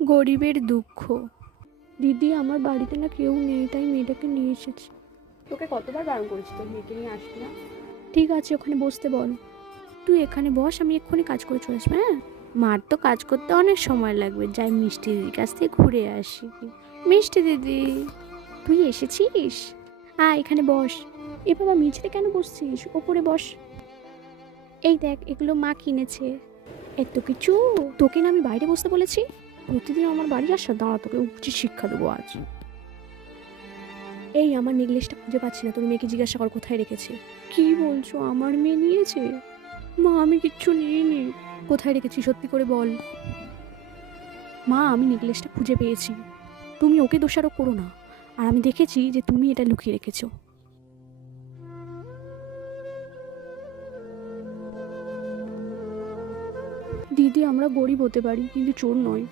গরিবের দুঃখ। দিদি, আমার বাড়িতে না কেউ নেই, তাই মেয়েটাকে নিয়ে এসেছি। তোকে কতবার বারণ করেছি তোর মেয়েকে নিয়ে আসবি না? ঠিক আছে, ওখানে বসতে বল। তুই এখানে বস, আমি এক্ষুনি কাজ করে চলে আসবো। হ্যাঁ, মার তো কাজ করতে অনেক সময় লাগবে, যাই মিষ্টি দিদির কাছ থেকে ঘুরে আসি। মিষ্টি দিদি, তুই এসেছিস? এখানে বস। এ বাবা, মেঝেতে কেন বসছিস? ওপরে বস। এই দেখ, এগুলো মা কিনেছে। এত কিছু! তোকে না আমি বাইরে বসতে বলেছি? প্রতিদিন আমার বাড়ি আসা, দাঁড়া, তোকে উচিত শিক্ষা দেবো আজ। এই, আমার নেকলেসটা খুঁজে পাচ্ছি না, তোর মেয়েকে জিজ্ঞাসা কর কোথায় রেখেছে। কি বলছো? আমার মেয়ে নিয়েছে? মা, আমি কিচ্ছু নিইনি। কোথায় রেখেছি সত্যি করে বল। মা, আমি নেকলেসটা খুঁজে পেয়েছি। তুমি ওকে দোষারোপ করো না। আর আমি দেখেছি যে তুমি এটা লুকিয়ে রেখেছো। দিদি, আমরা গরিব হতে পারি, কিন্তু চোর নয়।